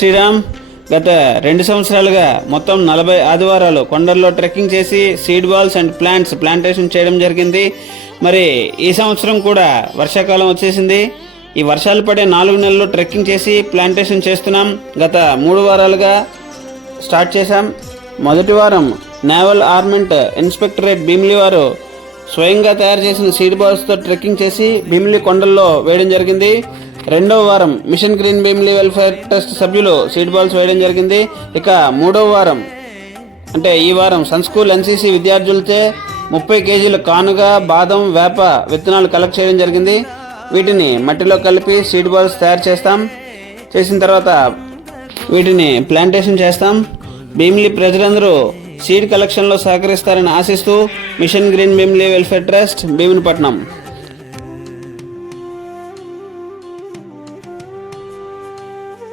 శ్రీరామ్. గత 2 సంవత్సరాలుగా మొత్తం 40 ఆదివారాలు కొండల్లో ట్రెక్కింగ్ చేసి సీడ్ బాల్స్ అండ్ ప్లాంటేషన్ చేయడం జరిగింది. మరి ఈ సంవత్సరం కూడా వర్షాకాలం వచ్చేసింది. ఈ వర్షాలు పడే 4 నెలలు ట్రెక్కింగ్ చేసి ప్లాంటేషన్ చేస్తున్నాం. గత 3 వారాలుగా స్టార్ట్ చేశాం. మొదటి వారం నేవల్ ఆర్మెంట్ ఇన్స్పెక్టరేట్ భీమిలి వారు స్వయంగా తయారు చేసిన సీడ్ బాల్స్తో ట్రెక్కింగ్ చేసి భీమిలి కొండల్లో వేయడం జరిగింది. రెండవ వారం mission green Bheemili welfare trust సభ్యులు సీడ్ బాల్స్ వేయడం జరిగింది. ఇక మూడవ వారం అంటే ఈ వారం సన్ స్కూల్ ఎన్సీసీ విద్యార్థులచే 30 కేజీల కానుగ, బాదం, వేప విత్తనాలు కలెక్ట్ చేయడం జరిగింది. వీటిని మట్టిలో కలిపి సీడ్ బాల్స్ తయారు చేసిన తర్వాత వీటిని ప్లాంటేషన్ చేస్తాం. భీమిలి ప్రజలందరూ సీడ్ కలెక్షన్లో సహకరిస్తారని ఆశిస్తూ mission green Bheemili welfare trust Bheemunipatnam.